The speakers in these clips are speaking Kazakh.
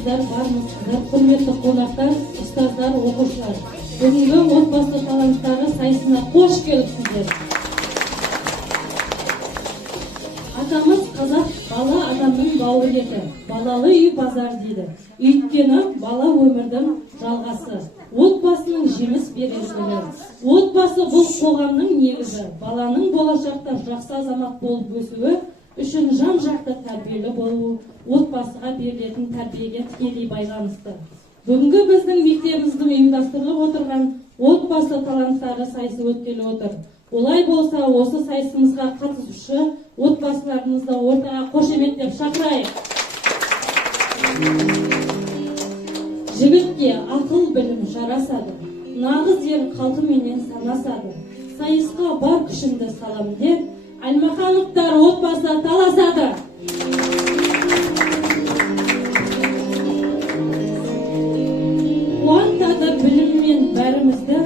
армысыздар, бармысыздар, құрметті қонақтар, ұстаздар, оқушылар. Бүгінгі отбасы таланттары сайысына қош келіпсіздер. Атамыз қазақ бала адамның бауыры еті, балалы үй базар дейді. Өйткені бала өмірдің жалғасы, отбасының жеміс беретіні. Отбасы бұл қоғамның негізі, баланың болашақта жақсы азамат болып өсуі үшін жан-жақты тәрбиелі болу, отбасыға берілетін тәрбиеге тікелей байланысты. Бүгінгі біздің мектебіміздің ұйымдастырылып отырған отбасы таланттары сайысы өткелі отыр. Олай болса, осы сайысымызға қатысушы отбасыларымызды ортаға қошеметтеп шақырайық. Жігітке ақыл білім жарасады, нағыз ер халқыменен санасады. Сайысқа бар күшімді салам деп, Альмахановтар отбасы таласады. Қуантады біліммен бәрімізді,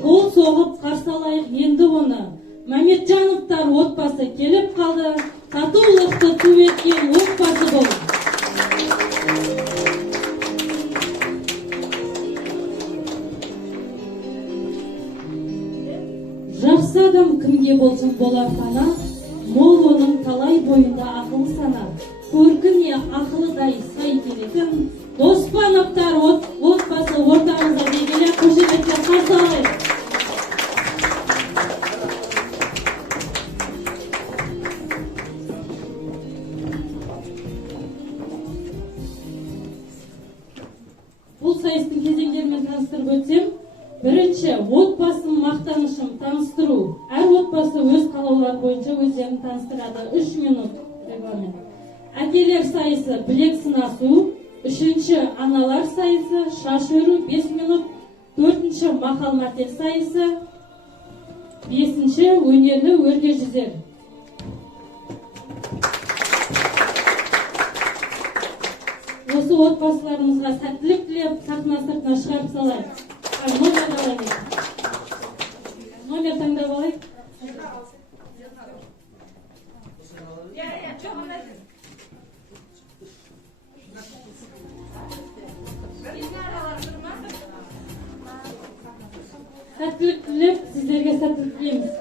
қол соғып қарсы алайық енді оны. Мәметжановтар отбасы келіп қалды, татулықты ту еткен отбасы бұл. Жақсы адам кімге болсын болар пана, мол оның талай бойында ақыл сана. Көркіне ақылыдай сай келетін Доспановтар отбасы ортамызда бегелі қошеметтер қарсы алайық. Бұл сайыстың кезеңдерімен таныстырып өтсем, бірінші, отбасын мақтанышын таныстыру. Әр отбасы өз қалаулар бойынша өздерін таныстырады. 3 минут регламент. Әкелер сайысы білек сынасу. Үшінші, аналар сайысы шаш өру 5 минут. Төртінші, мақал-мәтел сайысы. Бесінші, өнерлі өрге жүзер. Осы отбасыларымызға сәттілік тілеп, сахна сыртына шығарып салайық. Номер таңдап алайық. Сәттілік тілеп, сіздерге сәттілік тілейміз.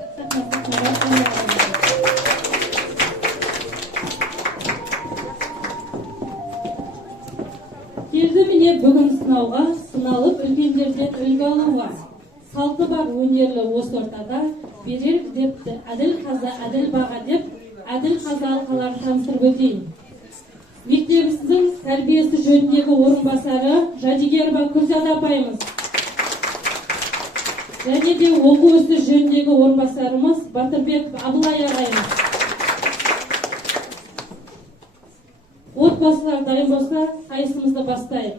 Келді міне бүгін сынауға, сыналып үлкендерден үлгі алуға. Салты бар өнерлі осы ортада, берер депті әділ қаза, әділ баға деп, әділ қаза алқаларын таныстырып өтейін. Мектебіміздің тәрбиесі жөніндегі орынбасары Жадигерова Күрзада апайымыз. Және де оқу ісі жөніндегі орынбасарымыз Батырбеков Абылай ағайымыз. Отбасылар дайын болса, сайысымызды бастайық.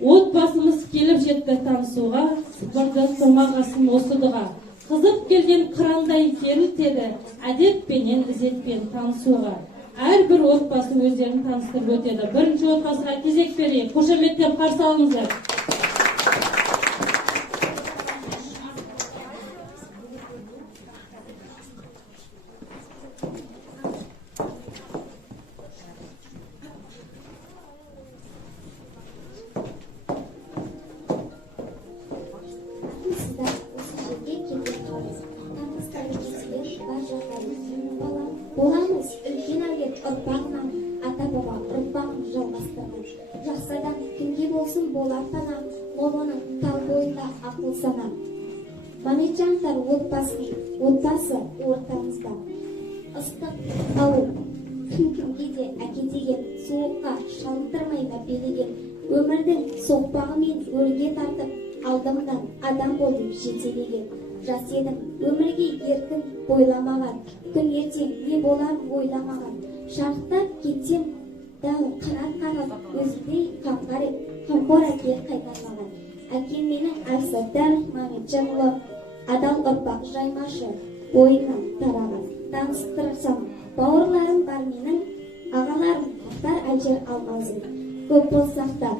Отбасымыз келіп жетті танысуға, сыбырды тұрмағасын осы дұға. Қызып келген қырандай керілтеді, әдетпенен ізетпен танысуға. Әрбір отбасы өздерін таныстырып өтеді. Бірінші отбасыға кезек берейік. Қошеметтеп қарсы алыңыздар. Боламыз үлкен әулет ұрпағынан, ата-баба ұрпағын жалғастырған. Жақсы адам кімге болсын болар пана, мол оның тал бойында ақыл сана. Мәметжановтар отбасы ортамызда. Ыстық ауыл, кім-кімге де әке деген, суыққа шалдырмай мәпелеген. Өмірдің соқпағымен өрге тартып, алдымдан адам болып жетелеген. Жас едім, өмірге еркін бойламаған, күн ертең не болар ойламаған. Шарықтап кетсем, дағы қанат өзіндей қамқор әке қайтармаған. Әкем менің Әбсаттар Мәметжанұлы, адал ұрпақ жаймашы, бойынан тараған. Таныстырсам, бауырларым бар менің, ағаларым Ақтар Әлжер Алмазым. Көп болсақ та,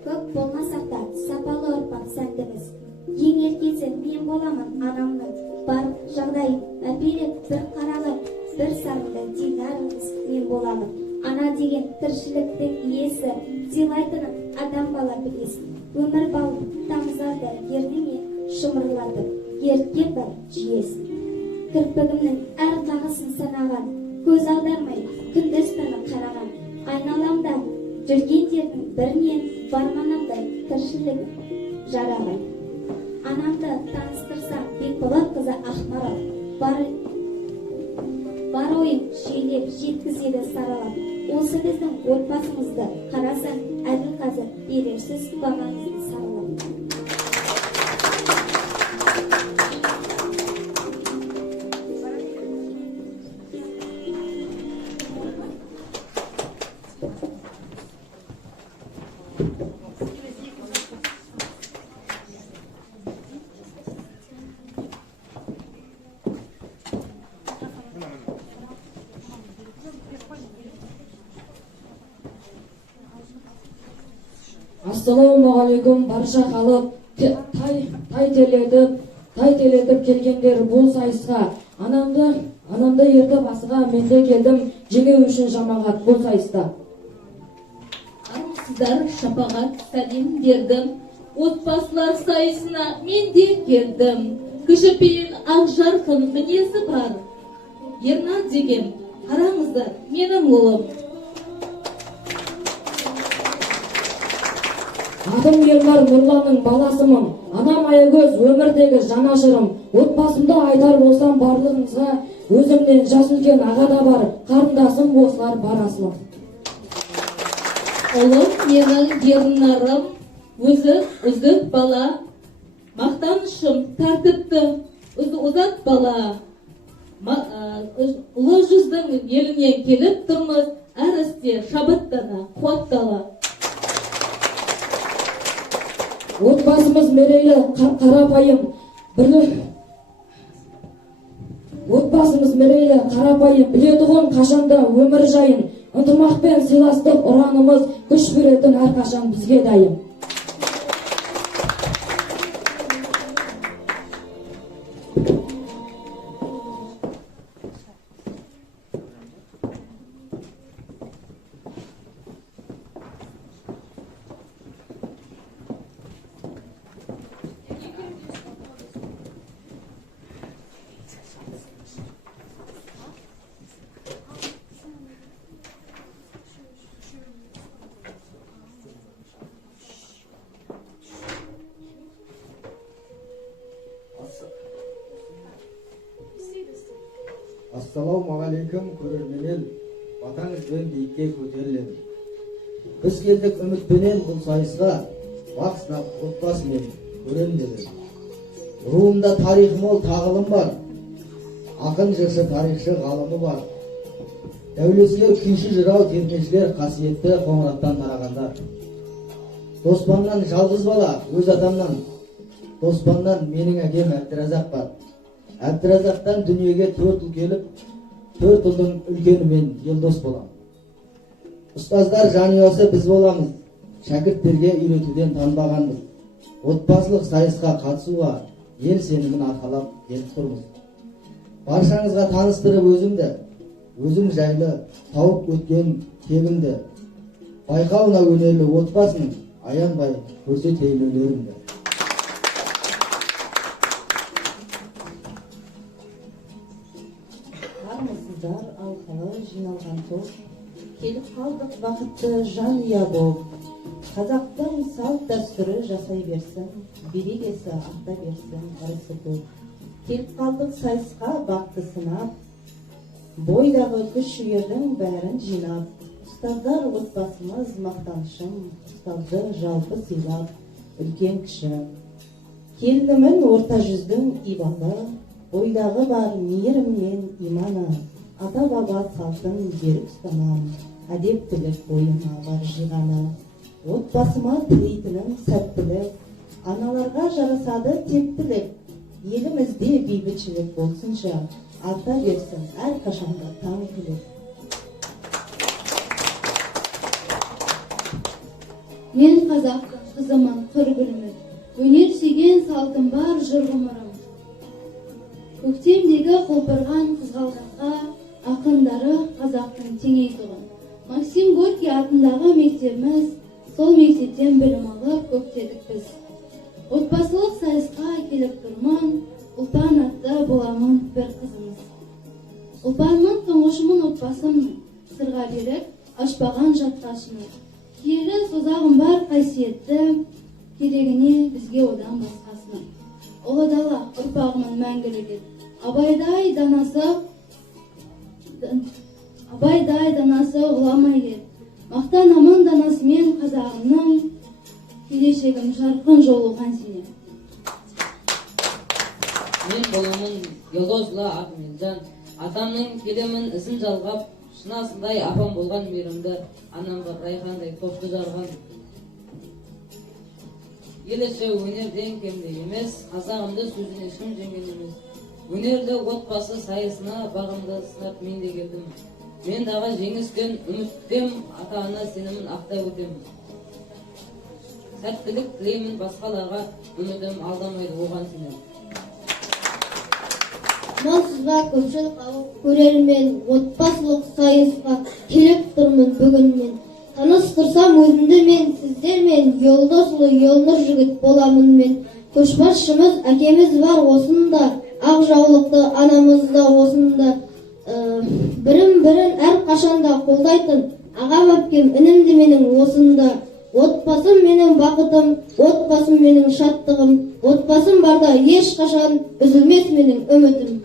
көп болмасақ та, сапалы ұрпақ сәндіміз. Ең еркесі мен боламын анамның, бар жағдайын мәпелеп бір қарағым, бір сарынды динарыңыз мен боламын. Ана деген тіршіліктің иесі, сыйлайтынын адам бала білесін. Өмір бал тамызарды ерніңе шымырлатып, ерткен бір жүйесін. Кірпігімнің әр қағысын санаған, көз аудармай күндіз түні қараған. Айналамда жүргендердің бірінен барманамдай тіршілігім жараған. Анамды таныстырсам, Бекболат қызы Ақмарал, бар ойын жүйелеп жеткізеді саралап. Осы біздің отбасымызды қарасаң, әділ қазір берерсіз бағаңызды саралап. Ассалаумағалейкум барша халық, тай телетіп келгендер бұл сайысқа. Анамды ертіп асыға менде келдім, жеңу үшін жамағат бұл сайыста. Армысыздар, шапағат сәлем дердім. Отбасылар сайысына мен де келдім. Кішіпейіл ақ жарқын мінезі бар. Ернан деген, қараңыздар, менің ұлым. Атым Ернар Нұрланның баласымын. Анам Аягөз өмірдегі жанашырым. Отбасымда айтар болсам барлығыңызға, өзімнен жас үлкен аға да бар, қарындасым осылар бар асылым. Ұлым менің Ернарым, өзі үздік бала. Мақтанышым тәртіпті ұзат бала. Ұлы жүздің елінен келіп тұрмыз, әр істе шабыттана, қуаттала. Отбасымыз мерейлі қарапайым, білетұғын қашанда өмір жайын, ынтымақпен сыйластық ұранымыз күш беретін әрқашан бізге дайын. Ассалаумағалейкум көрерменен, батаңызбен биікке көтерілемін. Біз келдік үмітпенен бұл сайысқа, бақ сынап отбасымен көрем дедім. Руымда тарихы мол тағылым бар, ақын жыршы тарихшы ғалымы бар. Дәулескер күйші жырау термешілер қасиетті қоңыраттан тарағандар. Доспаннан жалғыз бала, өз атамнан, Доспаннан менің әкем Әбдіразақ бар. Әбдіразақтан дүниеге 4 ұл келіп, 4 ұлдың үлкені мен елдос болам. Ұстаздар жанұясы біз боламыз, шәкірттерге үйретуден танбағанбыз. Отбасылық сайысқа қатысуға ел сенімін арқалап келіп тұрмыз. Баршаңызға таныстырып өзім жайлы тауып өткен тегімді, байқауына өнерлі отбасын аянбай көрсетейін өнерімді. Армысыздар, алқалы жиналған топ, келіп қалдық бақытты жанұя болып. Қазақтың салт дәстүрі жасай берсін, берекесі арта берсін, ырысы көп. Келіп қалдық сайысқа бақты сынап, бойдағы күш жігердің бәрін жинап. Ұстаздар отбасымыз мақтанышым, ұстазды жалпы сыйлап, үлкен кіші. Келінімін орта жүздің ибалы, бойдағы бар мейірім мен иманы, ата баба салтын берік ұстанам, әдептілік бойыма бар жиғаны. Отбасыма тілейтінім сәттілік, аналарға жарасады тектілік, елімізде бейбітшілік болсынша, арта берсін әрқашанда таң күлік. Мен қазақтың қызымын, қыр гүлімін, өнер сүйген салтым бар жыр ғұмырым. Көктемдегі құлпырған қызғалдаққа, ақ ақындары қазақтың теңей тұғын. Максим Горький атындағы мектебіміз, сол мектептен білім алып көктедік біз. Отбасылық сайысқа келіп тұрмын, ұлпан атты боламын бір қызымыз. Ұлпанның тұңғышымын отбасымның, сырға берік, ашпаған жатқашымын. Киелі созағым бар қасиетті, керегіне бізге одан басқасының. Ұлы дала ұрпағымын мәңгілік ет. Абайдай данасы ғұламай ет. Мақтанамын данасымен қазағымның, келешегім жарқын жолуған сене. Мен боламын Йолозлы Ақменжан, атамның келемін ізін жалғап, шынасындай апам болған мейірімді, анам бар Райхандай топты жарған. Елеші өнерден кемде емес, қазағымды сөзін ешкім жеңген емес. Өнерді отбасы сайысына бағымды сынап мен де келдім. Мен дағы жеңіскен үміттем, ата-ана сенімін ақтай өтем. Сәттілік тілеймін басқаларға, үмітім алдамайды оған сенем. Монсызға көпшілік алып көрермен, отбасылық сайысқа келіп тұрмын бүгінмен. Таныстырсам өзімді мен сіздермен, Йолдосұлы Йолнұр жігіт боламын мен. Көшбасшымыз әкеміз бар осында, ақ жаулықты анамыз да осында. Бірін әр қашанда қолдайтын, ағам әпкем інімді менің осында. Отбасым менің бақытым, отбасым менің шаттығым, отбасым барда ешқашан үзілмес менің үмітім.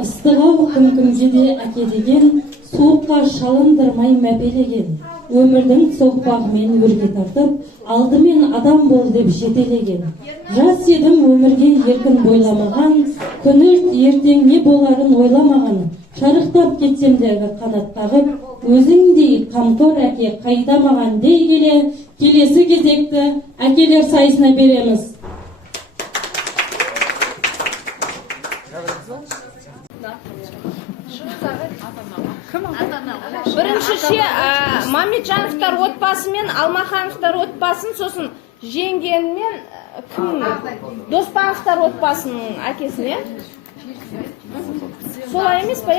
Ыстыға күн-күнге де әкелеген, суыққа шалындырмай мәпелеген. Өмірдің соқпағымен өрге тартып, алдымен адам бол деп жетелеген. Жас едім өмірге еркін бойламаған, күні ертең не боларын ойламаған. Шарықтап кетсемдегі қанат қағып, өзіңдей қамқор әке қайдамаған дей келе, келесі кезекті әкелер сайысына береміз. Біріншіше Мамеджановтар отбасы мен Алмахановтар отбасын, сосын жеңгенмен Доспановтар отбасының әкесіне. Солай емес па,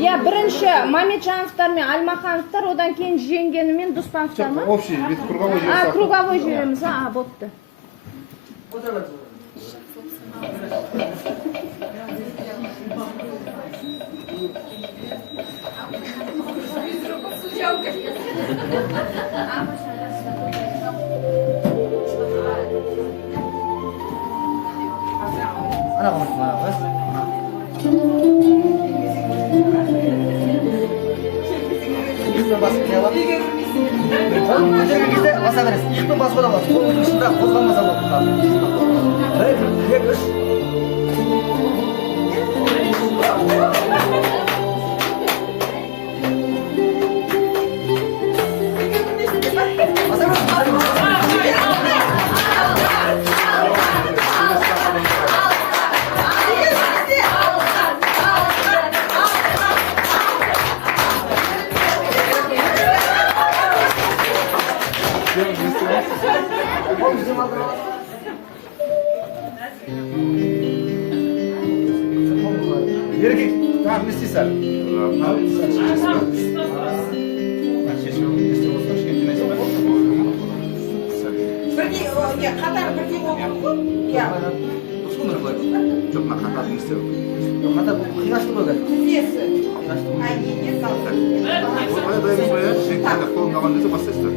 я бірінші Мамеджановтар мен Алмахановтар, одан кейін жеңгені мен Доспановтар ма? Общий, ведь круговой жүйесі. Круговой жүйеміз, болыпты. Ана қамыс басып келе алады. Қолын көтерген кезде баса бересіз. Иықпен басып аласыз. Қолың ұшында қозғалмаса болады. 1, 2, 3. Еркек, там не істейсің? Қатар бірге болған ғой? Жоқ, мына қатар не істеу? Қатар қиғашты болды. Несі? Ене салды. Қолын алған кезде бастайсыздар.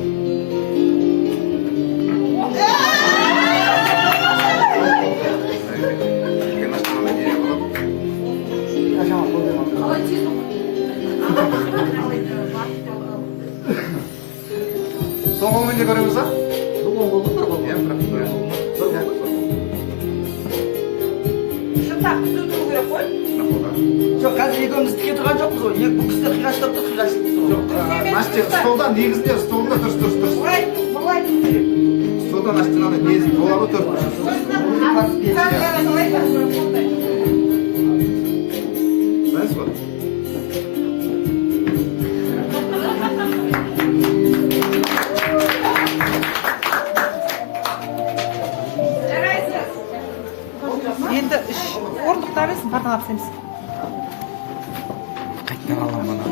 қанша көреміз а? шынтақ түсіндіру керек қой. Жоқ, қазір екеуміз тіке тұрған жоқпыз ғой. Бұл кісі қиғаштап тұр, қиғаштап тұр. Настя, столда негізінде столында тұрыс. Былай тұру керек. Столда Настяның негізі болады тұр. Знаешь вот? Енді орындықтарыңыз партаға түсеміз. Қайттан аламын бана.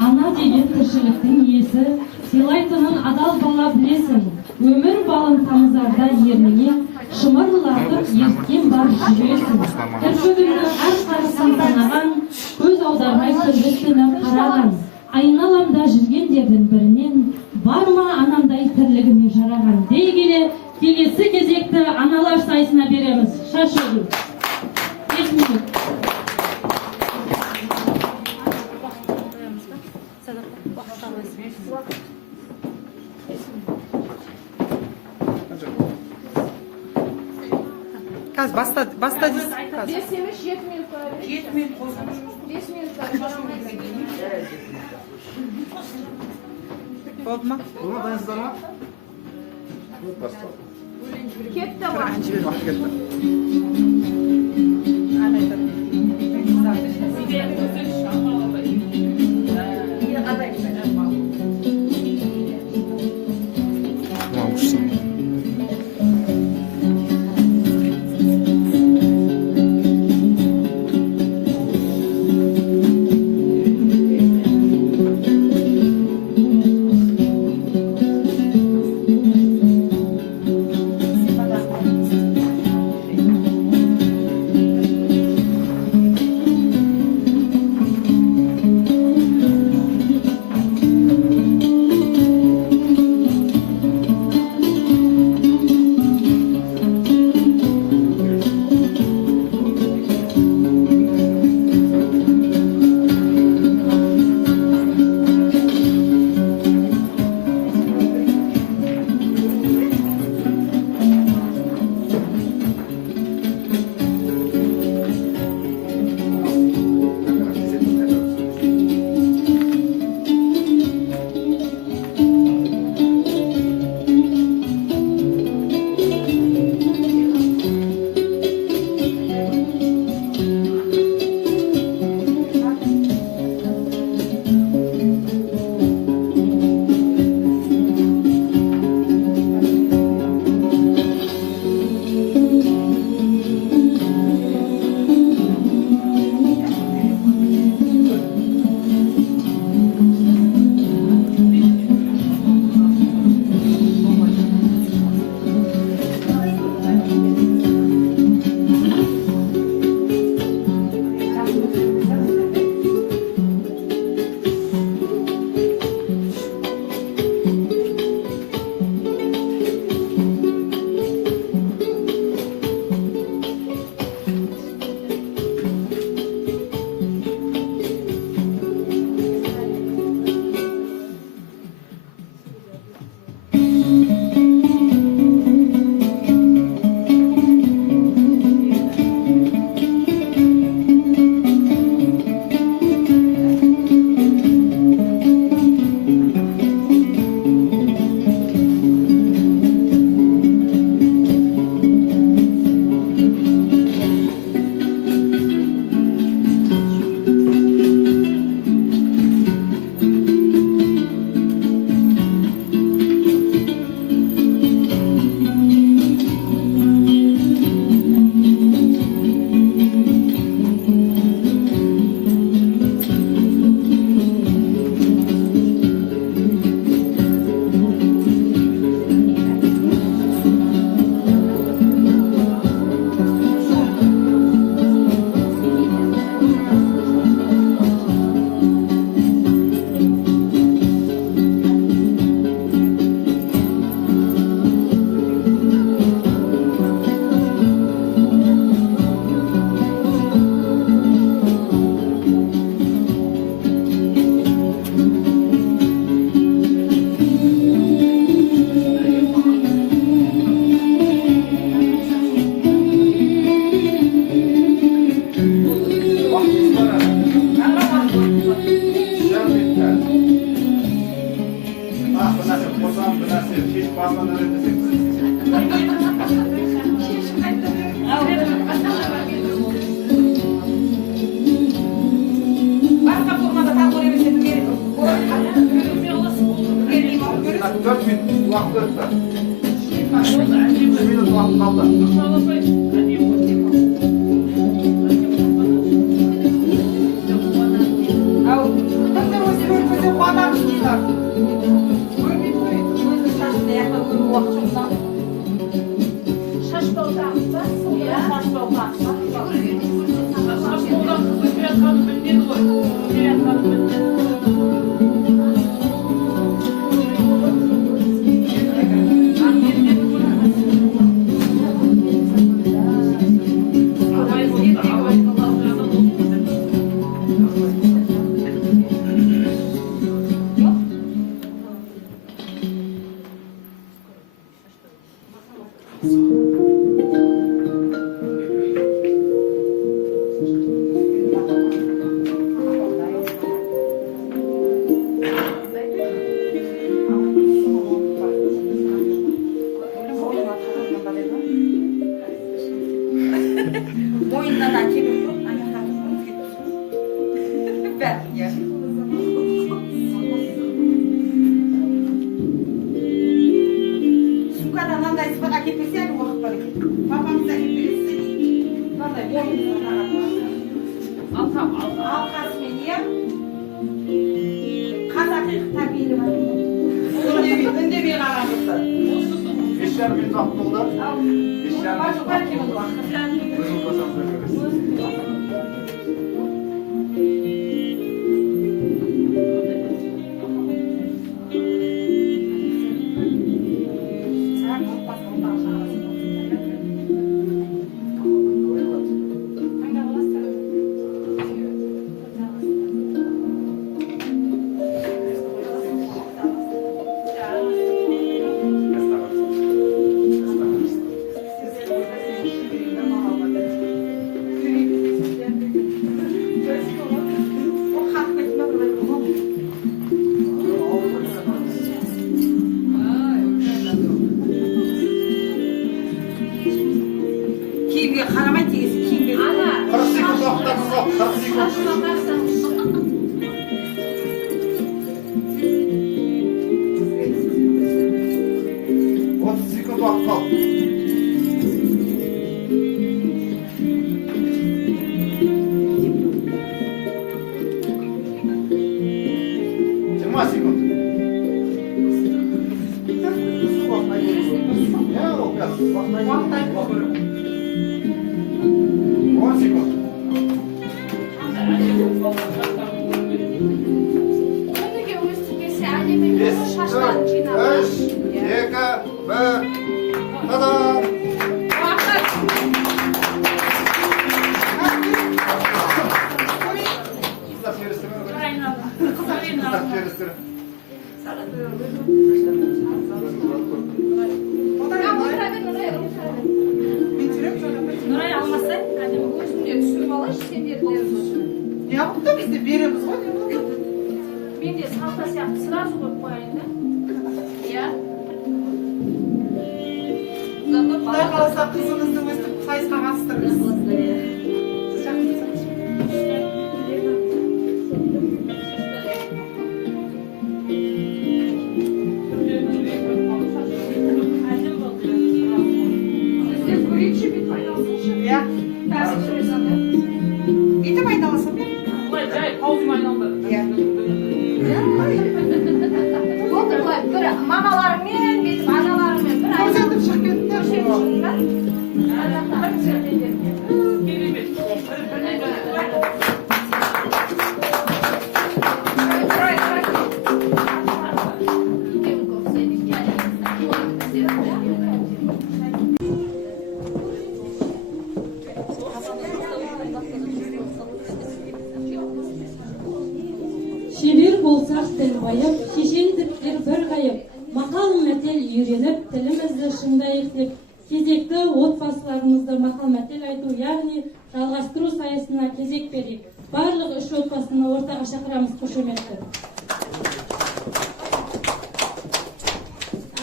Ана деген тіршіліктің иесі, сыйлайтынын адал бала білесің. Өмір балын тамызарда ерніне, шымырлатып ерткен бар жүресің. Тіршілігінің әр қарысын санаған, көз аудармай күндіз түні қараған. Айналамда жүргендердің бірінен, бар ма анамдай тірлігіме жараған дей келе, келесі кезекті аналар сайысына береміз. Шаш өгіл. 5 минут. Қазір баста дейсіз. 5 емес 7 минут қоя берейік. 7 минут қосыңыз. 5 минутта Болды ма? Bunu dayısızlar mı? кетті ғой. Uақыт кетті. 4 minut vakti öttü. 3 minut vakti kaldı. Şebir bolsak til bayıp, şişeldikler bir kayıp, makal metel үйреніп, тілімізді шыңдайық деп, кезекті отбасыларымызды makal metel айту, яғни жалғастыру сайысына кезек берейік. Барлық үш отбасыны ортаға шақырамыз, қошеметті.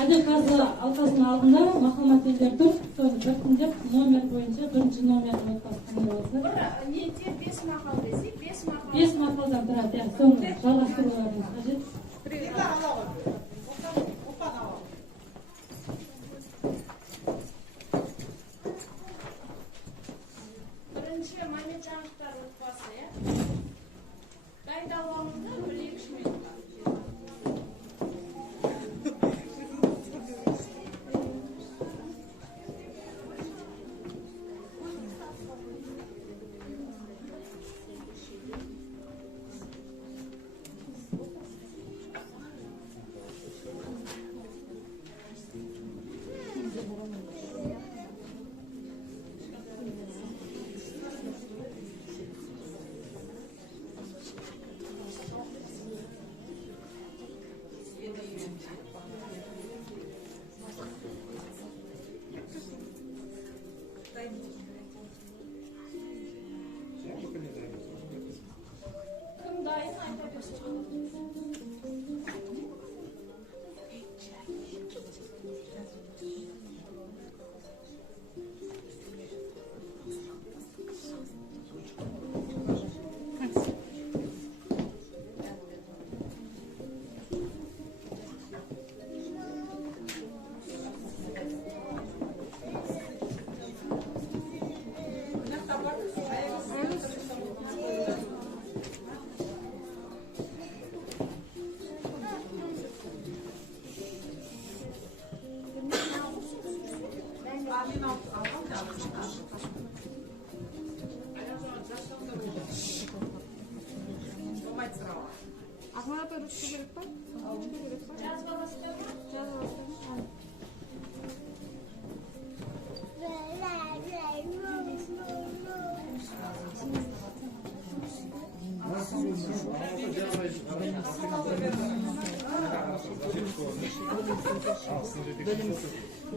Әділ қазы алқасының алдында makal meteller тұр, соны біртіндеп номер бойынша бірінші номердің отбасының болсын. Менде 5 мақал десек, 5 мақал. 5 мақалдан тұрады, соны жалғастыруларымыз қажет.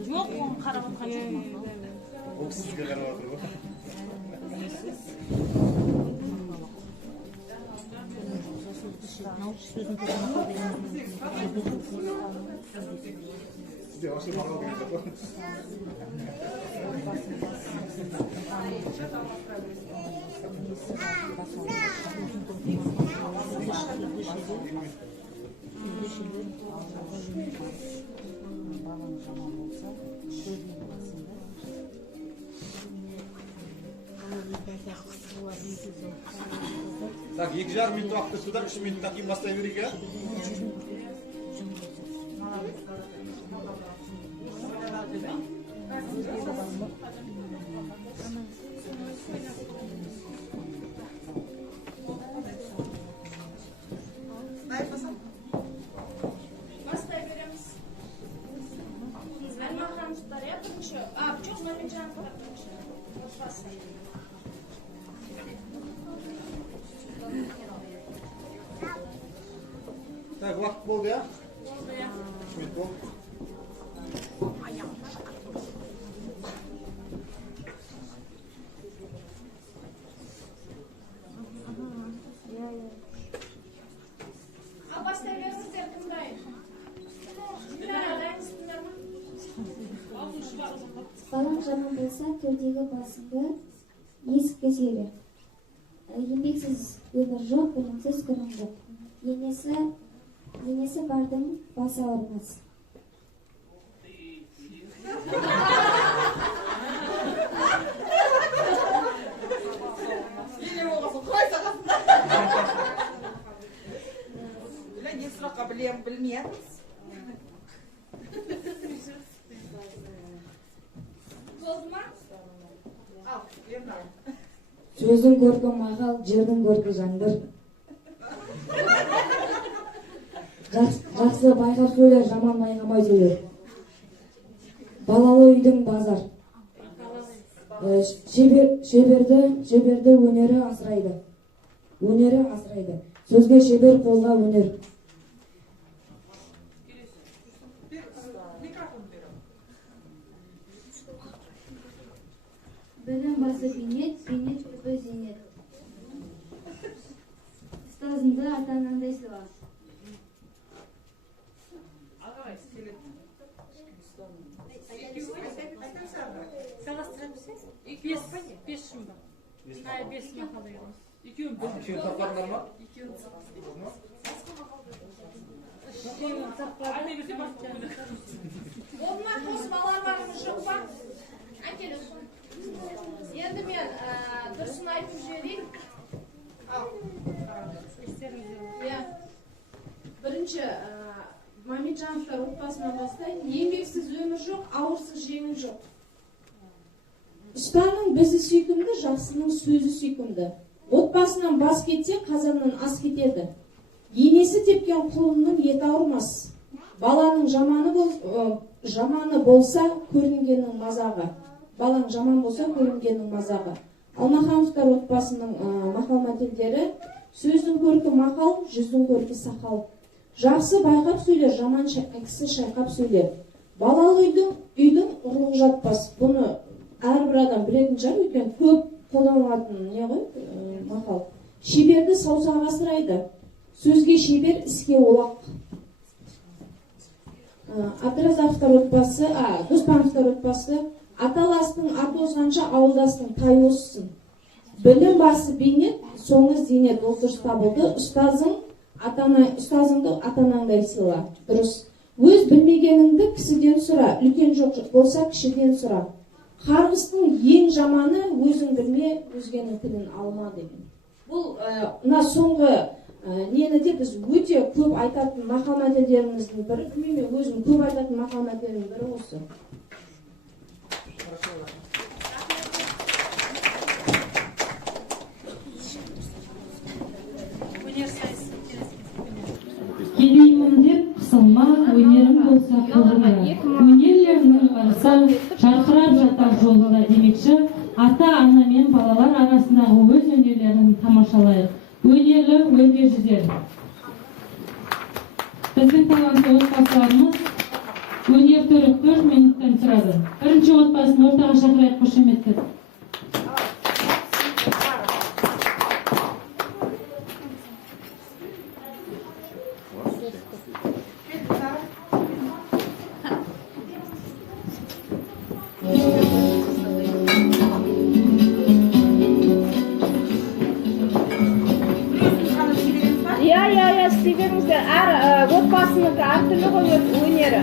Жоқ, оны қарап отқан жоқпын. Ол сізге қарап отыр ғой. Сізде осы мақал деген жоқ қой. Так, 2,5 минут уақыт суда 3 минуттан кейін бастай берейік, иә? Бастай береміз. Әлмахановтар, иә, бірінші. Жоқ, Мамеджановтар бірінші. Отбасы. Так, уақыт болды, иә? Болды, иә. 3 минут болды. Ал бастай беріңіздер, кім дайын? Дайынсыңдар ма? Балаң жаман болса, төрдегі басыңды есікке сүйре. Еңбексіз өмір жоқ, білімсіз күнім жоқ. Енесі бардың басы ауырмас. Ене болғасын, құлай сағасында. Не сұраққа білмейміз. Болды ма? Ал, Ернар. Сөздің көркі мақал, жердің көркі жаңбыр. Жақсы байқап сөйлер, жаман байқамай сөйлер. Балалы үйдің базар. Шеберді өнері асырайды. Сөзге шебер, қолға өнер. Білім басы бейнет, бейнет көпі зейнет. Ұстазыңды ата-анаңдай сыйла. Бес шым бар. Бес мақал береміз. Екеуін тапқандар ма? Болды ма? Қосып аларыңыз жоқ па? Әкеліңіз. Енді мен дұрысын айтып жіберейін. Бірінші, Мамеджановтар отбасынан бастайын. Еңбексіз өмір жоқ, ауырсыз жеңіл жоқ. Ұстаның бізі сүйкімді, жақсының сөзі сүйкімді. Отбасынан бас кетсе, қазаннан ас кетеді. Енесі тепкен құлынның еті ауырмас. Баланың жаманы болса, көрінгеннің мазағы. Балаң жаман болса, көрінгеннің мазағы. Алмахановтар отбасының мақал-мәтелдері: сөздің көркі мақал, жүздің көркі сақал. Жақсы байқап сөйлер, жаман кісі шайқап сөйлер. Балалы үйдің ұрлық жатпас. Бұны әрбір адам білетін шығар, өйткені көп қолданылатын мақал. Шеберді саусақ асырайды. Сөзге шебер, іске олақ. Абдразақовтар отбасы, Доспановтар отбасы: аталастың аты озғанша ауылдастың тай оссын. Білім басы бейнет, соңы зейнет. Ол дұрыс табылды. Ұстазыңды ата-анаңдай сыйла. Дұрыс. Өз білмегеніңді кісіден сұра, үлкен жоқ болса кішіден сұра. Қарғыстың ең жаманы өзің білме, өзгенің тілін алма деген. Бұл соңғы нені де біз өте көп айтатын мақал-мәтелдеріміздің бірі, білмеймін, өзім көп айтатын мақал-мәтелдің бірі осы. Келеймін деп қысылма, өнерің болса қылғына. Өнерлерінің барса, жарқырап жатар жолында демекші, ата-ана мен балалар арасындағы өз өнерлерін тамашалайық. Өнерлі өнер жүзер. Біздің талантты отбасыларымыз минуттан тұрады. Бірінші отбасын ортаға шақырайық қошеметтеп. Иә, істей беріңіздер. Әр отбасыныкі әртүрлі ғой өнері.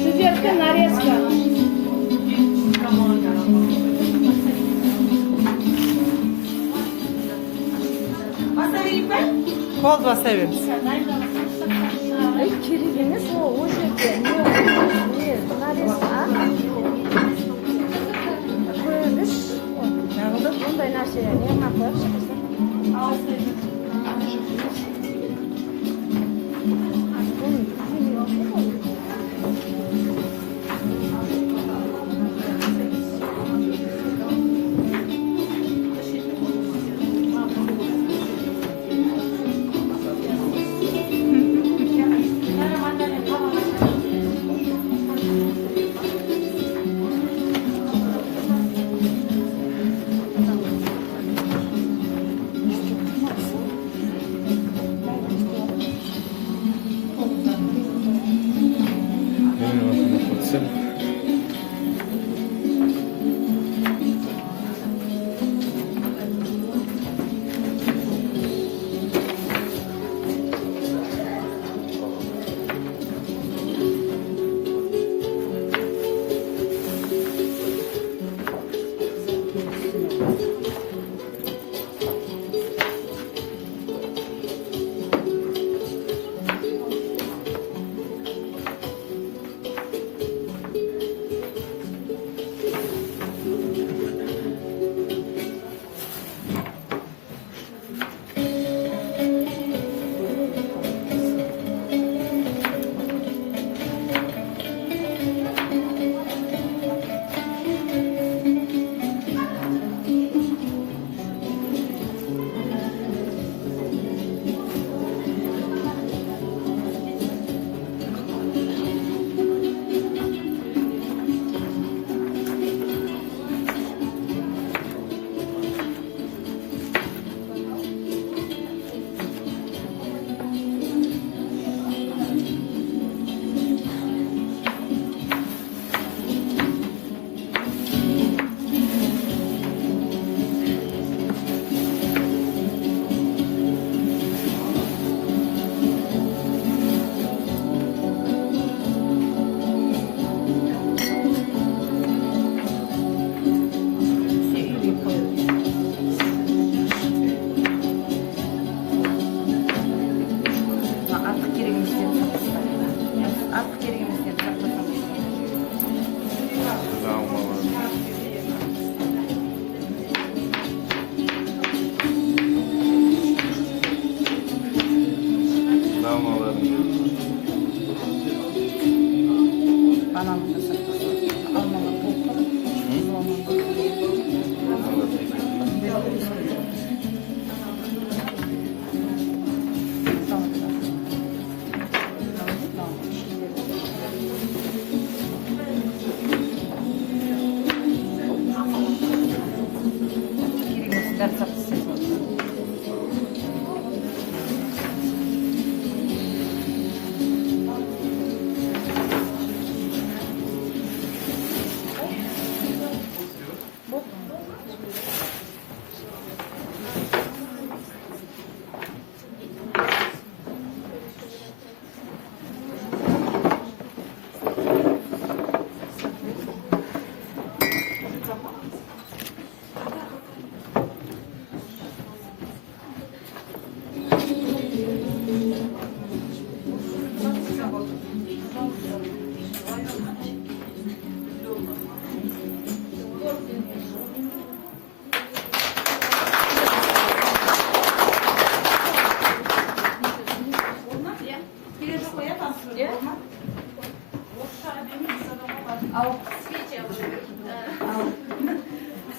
Сіздерді нарезка. Баста берейік пе? Болды, баста беріңіз. Керек емес ол жерде. Нарезка. Қойылыш. Ондай нәрсе неғына қойып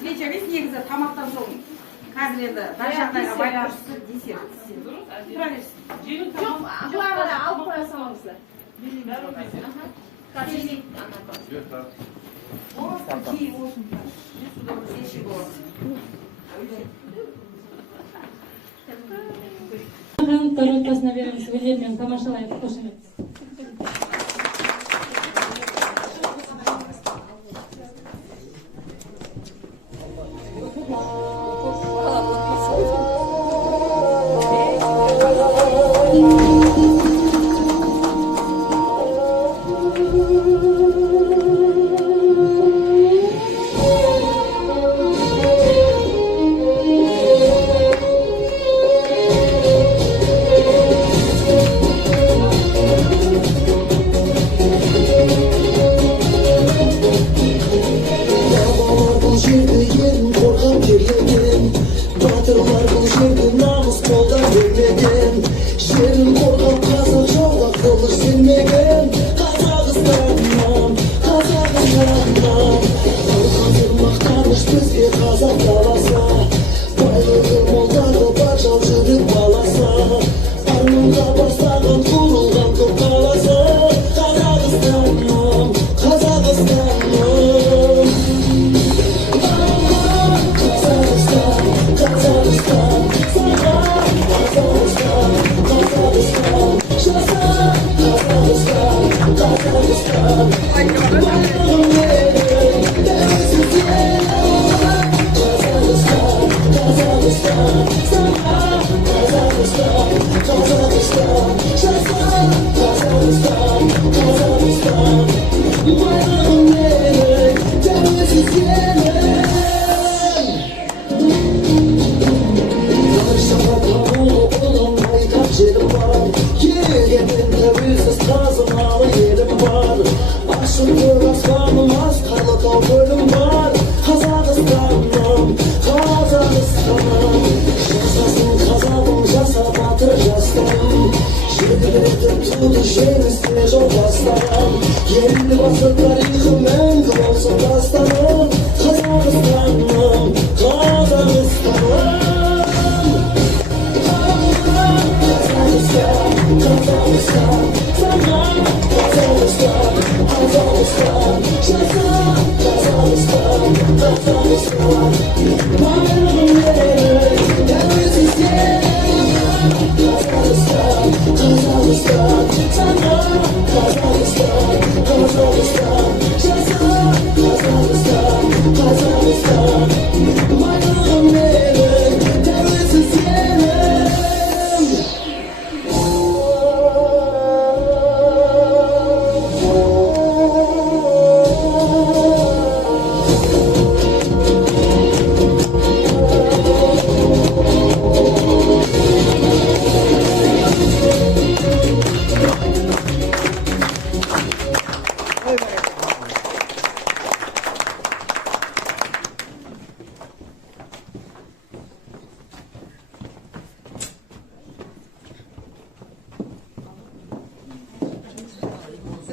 Свеча негізі тамақтан соң қазір енді бар жағдайға байланысты десерт. Тұра берсін. Жоқ, бұларға да алып қоя салыңыздар. Тар отбасына береміз, өнермен тамашалайық, қошемет.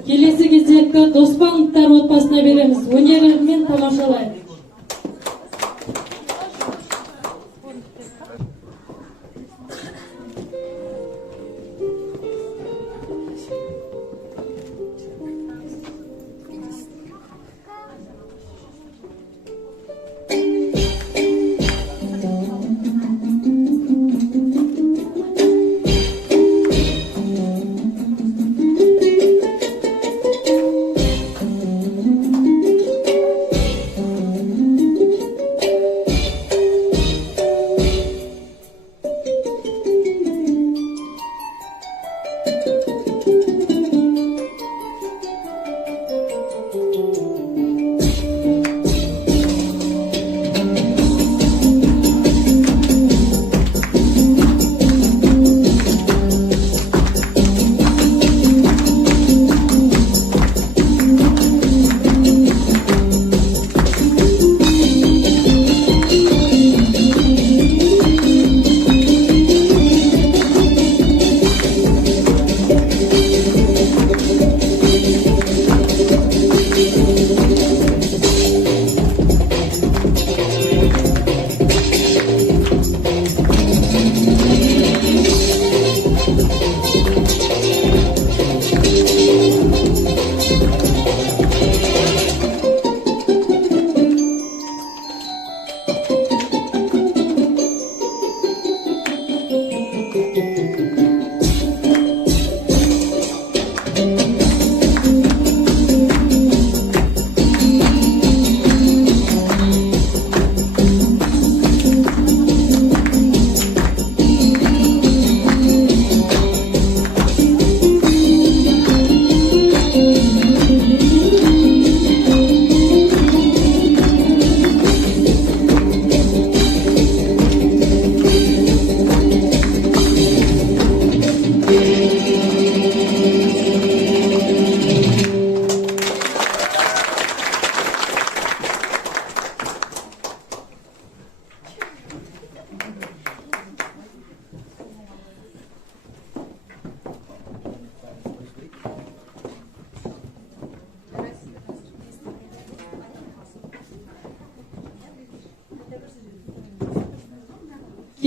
Келесі кезекті Доспановтар отбасына береміз, өнерімен тамашалайық.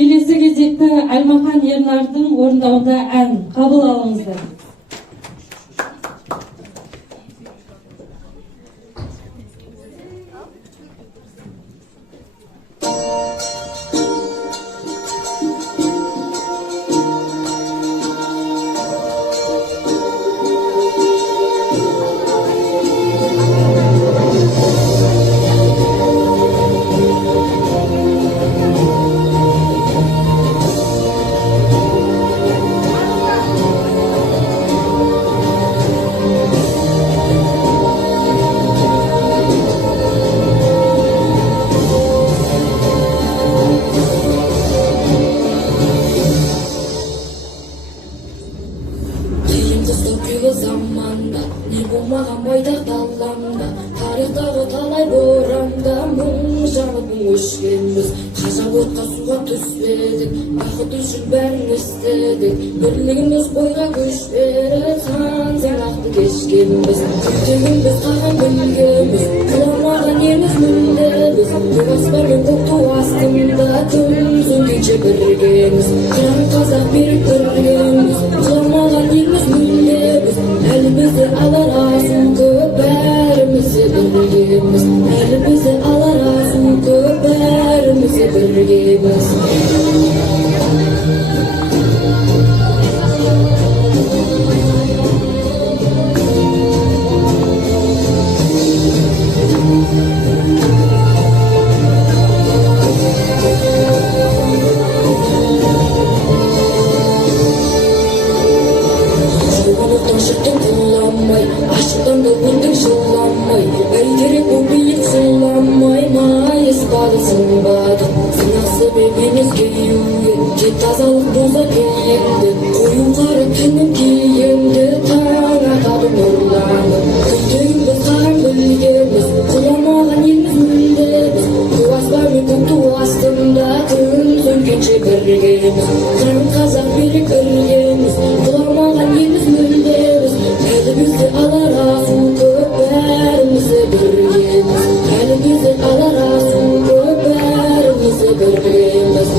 Келесі кезекті Аймахан Ернардың орындауында ән қабыл алыңыздар. Zamanda ne bulmagan baydak dallamda tarixtagı talay boranda мұң жанып мұң өшкенбіз қажап отқа суға түспедік бақыт үшін бәрін істедік бірлігіміз бойға күш беріп сан сынақты кешкенбіз күтігіміз қаған білгенбіз құламаған елміз мүлде біз көк аспан мен көк ту астында күн сөнгенше біргеміз қыран қазақ берік біргеміз құламаған елміз мүлде біз әлі бізді алар асу көп бәріміз біргеміз әлі бізді алар асу көп бәріміз біргеміз Aşktan da gündük жыламай Бәйтерек бұл бейіт сыйламай Майыс бады сынбады Сынасы бебеміз кейуге Жет тазалық болса кейемді Қойын қары түнім кейемді Таң атады нұрланып Күтігіміз қаған білгеміз Құламаған елміз мүлдеміз Көк аспан мен көк ту астында Күн сөнгенше біргеміз Қыран қазақ берік біргеміз Құламаған елміз мүлдеміз Әлі бізді алар асу көп бәріміз біргеміз Әлі бізді алар асу көп бәріміз біргеміз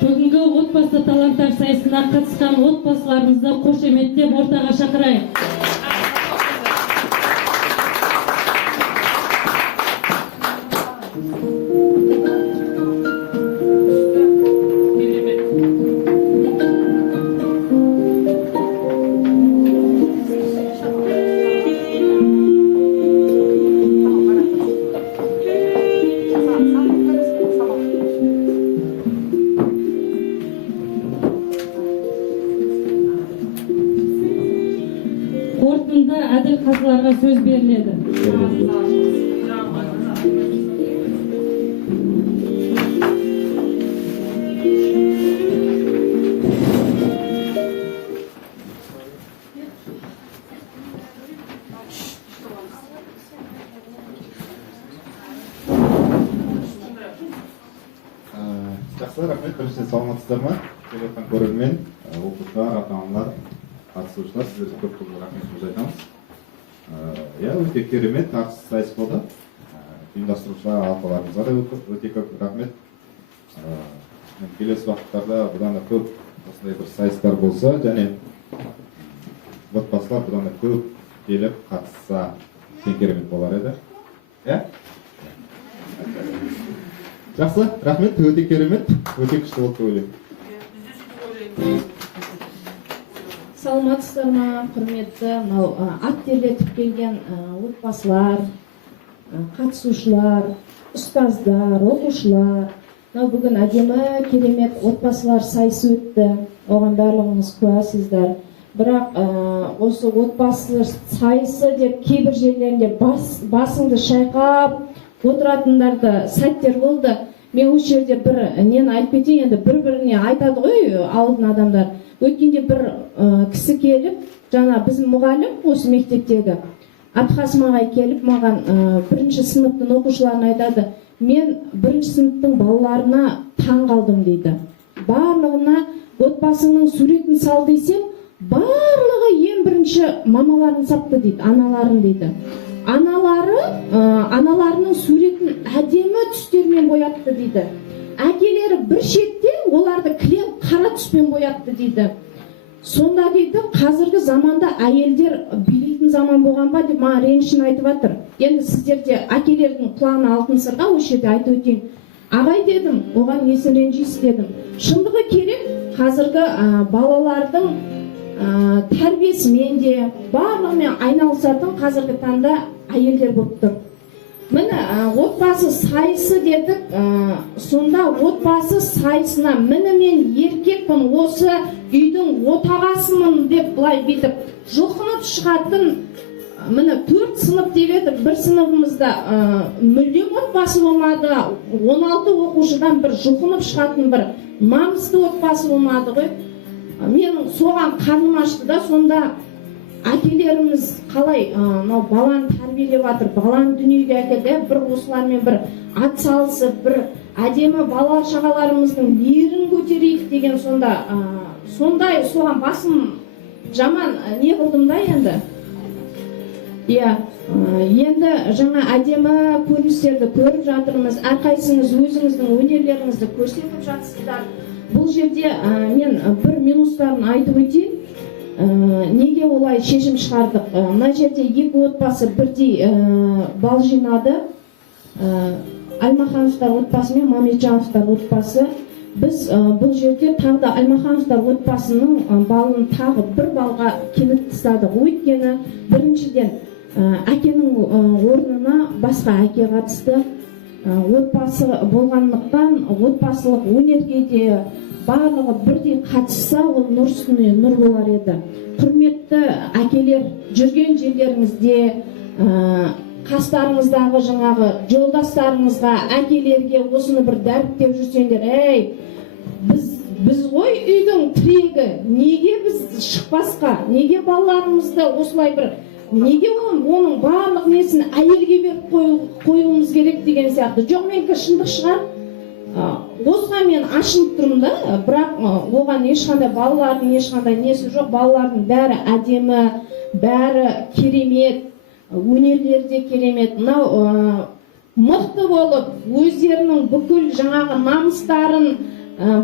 Бүгінгі отбасы таланттар сайысына қатысқан отбасыларымызды қошеметтеп ортаға шақырайық. Қорытынды әділ қазыларға сөз беріледі. Жақсы, рахмет. Бірінші саламатсыздар ма? Келіп жатқан көрермен, оқушылар, ата-аналар, қатысушылар, сіздерге көп рахметімізді айтамыз. Иә, өте керемет, тартысты сайыс болды. Ұйымдастырушылар, алқаларымызға да өте көп рахмет. Келесі уақыттарда бұдан да көп осындай бір сайыстар болса, және отбасылар бұдан да көп келіп қатысса ең керемет болар еді. Иә? Жақсы, рахмет, өте керемет, өте күшті болды деп ойлаймын. Саламатсыздар ма, құрметті мынау ат терлетіп келген отбасылар, қатысушылар, ұстаздар, оқушылар. Мынау бүгін әдемі керемет отбасылар сайысы өтті. Оған барлығыңыз куәсіздер. Бірақ осы отбасы сайысы деп кейбір жерлерінде басыңды шайқап отыратындарда сәттер болды. Мен осы жерде бір нені айтып кетейін, енді бір-біріне айтады ғой алдын адамдар. Өткенде бір кісі келіп, жаңа біздің мұғалім осы мектептегі Абхасым ағай келіп маған бірінші сыныптың оқушыларына айтады: мен бірінші сыныптың балаларына таң қалдым дейді. Барлығына отбасының суретін сал десем, барлығы ең бірінші мамаларын сапты дейді, аналарын дейді. Аналарының суретін әдемі түстермен боятты дейді. Әкелері бір шетте оларды кілем қара түспен боятты дейді. Сонда дейді, қазіргі заманда әйелдер билейтін заман болған ба деп маған ренішін айтып жатыр. Енді сіздерде әкелердің құлағына алтын сырға осы жерде айтып өтейін. Ағай дедім, оған несін ренжисіз дедім. Шындығы керек, қазіргі балалардың тәрбиесімен де барлығымен айналысатын қазіргі таңда әйелдер болып тұр. Міне отбасы сайысы дедік, сонда отбасы сайысына міне мен еркекпін, осы үйдің отағасымын деп былай бүйтіп жұлқынып шығатын, міне 4 сынып деп едік, бір сыныбымызда мүлдем отбасы болмады, 16 оқушыдан бір жұлқынып шығатын бір намысты отбасы болмады ғой. Менің соған қарным ашты да, сонда әкелеріміз қалай баланы тәрбиелеп жатыр, баланы дүниеге әкелді, бір осылармен бір ат салысып, бір әдемі бала шағаларымыздың ерін көтерейік деген сондай соған басым жаман не қылдым да енді. Иә, енді жаңа әдемі көріністерді көріп жатырмыз, әрқайсыңыз өзіңіздің өнерлеріңізді көрсетіп жатсыздар. Бұл жерде мен бір минустарын айтып өтейін. Неге олай шешім шығардық? Мына жерде екі отбасы бірдей бал жинады. Аймахановтар отбасы мен Мамеджановтар отбасы. Біз бұл жерде тағы да Аймахановтар отбасының балын тағы бір балға кеміп тастадық. Өйткені біріншіден әкенің орнына басқа әке қатысты. Отбасы болғандықтан отбасылық өнерге де барлығы бірдей қатысса, ол нұр үстіне нұр болар еді. Құрметті әкелер, жүрген жерлеріңізде, қастарыңыздағы жаңағы жолдастарыңызға, әкелерге осыны бір дәріптеп жүрсеңдер, біз ғой үйдің тірегі, неге біз шықпасқа, неге балаларымызды осылай бір, неге оның барлық несін әйелге беріп қоюымыз керек деген сияқты. Жоқ, менікі шындық шығар. Осыға мен ашынып тұрмын да, бірақ оған ешқандай балалардың ешқандай несі жоқ. Балалардың бәрі әдемі, бәрі керемет, өнерлері де керемет. Мынау мықты болып, өздерінің бүкіл жаңағы намыстарын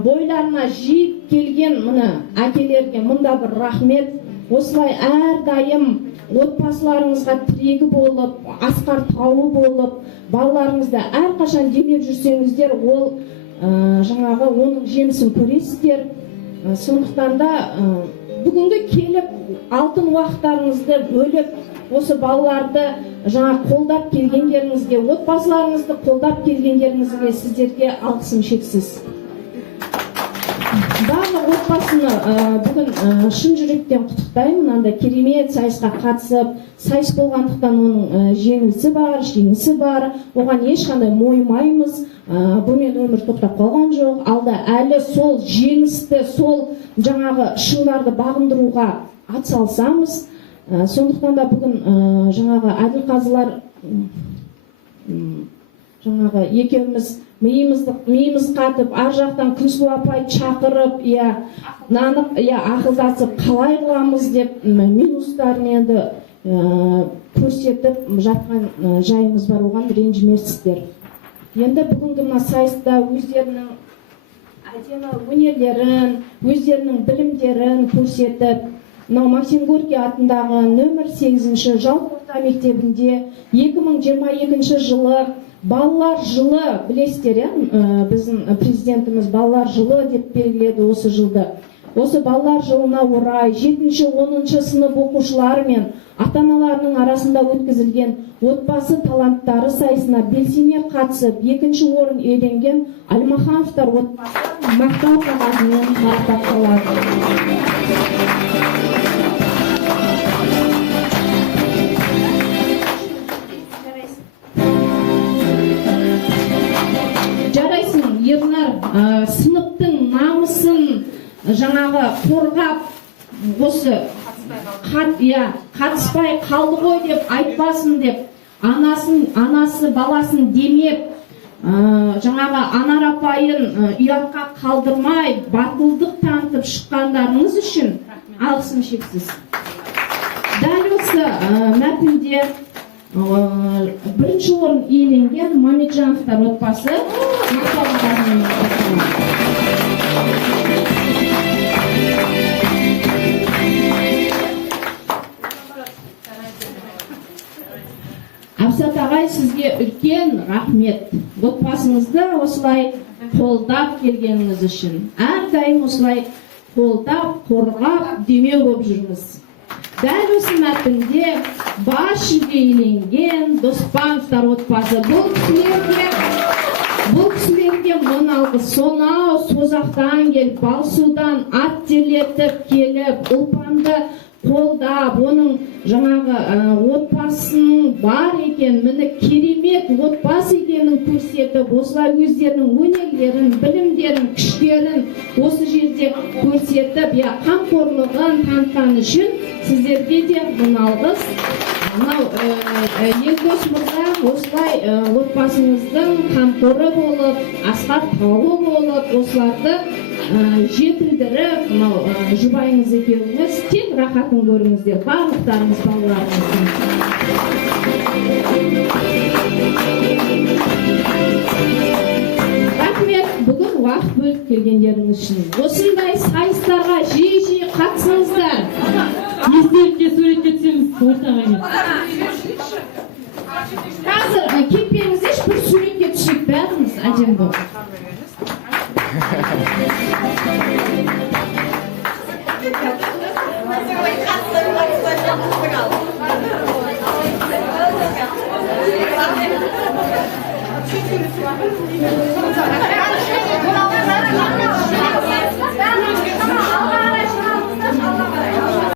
бойларына жиып келген мына әкелерге мында бір рахмет. Осылай әрдайым отбасыларыңызға тірегі болып, асқар тауы болып, балаларыңызды әрқашан демеп жүрсеңіздер, ол жаңағы оның жемісін көресіздер. Сондықтан да бүгінгі келіп алтын уақыттарыңызды бөліп, осы балаларды жаңа қолдап келгендеріңізге, отбасыларыңызды қолдап келгендеріңізге сіздерге алғысым шексіз. Барлық отбасыны бүгін шын жүректен құттықтаймын. Мынандай керемет сайысқа қатысып, сайыс болғандықтан оның жеңілісі бар, жеңісі бар. Оған ешқандай мойымаймыз. Бұмен өмір тоқтап қалған жоқ. Алда әлі сол жеңісті, сол жаңағы шыңдарды бағындыруға атсалысамыз. Сондықтан да бүгін жаңағы әділқазылар жаңағы екеуміз миымыз қатып, ар жақтан Күнсұлу апай шақырып, нанып, ақылдасып қалай қыламыз деп минустарын енді көрсетіп жатқан жайымыз бар, оған ренжімесіздер. Енді бүгінгі мына сайыста өздерінің әдемі өнерлерін, өздерінің білімдерін көрсетіп, мынау Максим Горький атындағы нөмір 8-ші жалпы орта мектебінде 2022 жылы балалар жылы, білесіздер, біздің президентіміз балалар жылы деп белгіледі осы жылды. Осы балалар жылына орай 7-10 сынып оқушылары мен ата-аналарының арасында өткізілген отбасы таланттары сайысына белсене қатысып, 2-ші орын иеленген Альмахановтар отбасы мақтау қағазымен марапатталады. Жарайсың, Ернар, сыныптың намысын жаңағы қорғап, осы қатыспай қалды ғой деп айтпасын деп, анасы баласын демеп, жаңағы Анар апайын ұятқа қалдырмай, батылдық танытып шыққандарыңыз үшін алғысым шексіз. Дәл осы мәтінде 1-ші орын иеленген Мамеджановтар отбасы Абсат ағай, сізге үлкен рахмет. Отбасыңызды осылай қолдап келгеніңіз үшін. Әрдайым осылай қолдап, қорғап, демеу болып жүріңіз. Дәл осы мәтінде бас жүлде иеленген Доспановтар отбасы. Бұл кісілерге мың алғыс. Сонау Созақтан келіп, Балсудан ат терлетіп келіп, ұлпанды қолдап, оның жаңағы отбасының бар екен, міне керемет отбасы екенін көрсетіп, осылай өздерінің өнерлерін, білімдерін, күштерін осы жерде көрсетіп, қамқорлығын танытқан үшін сіздерге де мың алғыс. Мынау Елдос мырза осылай отбасыңыздың қамқоры болып, асқар тауы болып, осыларды жетілдіріп, мынау жұбайыңыз екеуіңіз тек рахатын көріңіздер, барлықтарыңыз балаларыңыздың. Рахмет, бүгін уақыт бөліп келгендеріңіз үшін. Осындай сайыстарға жиі қатысыңыздар. Естелікке суретке түсеміз, ортаға нет. Қазір кетпеңіз, ешбір суретке түсіп бәріміз әдемі болып.